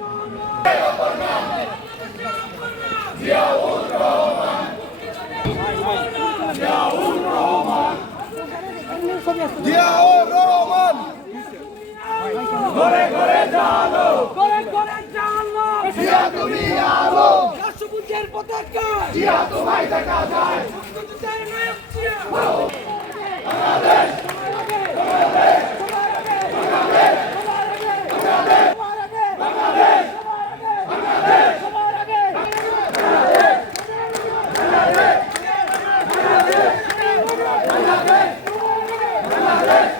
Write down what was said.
جیا ورمان جیا ورمان جیا ورمان جیا ورمان جیا ورمان گورن گورن جانو گورن گورن جانو کیا تو بھی آو جسو پوجر پتا کے جیا تو Yeah. Hey.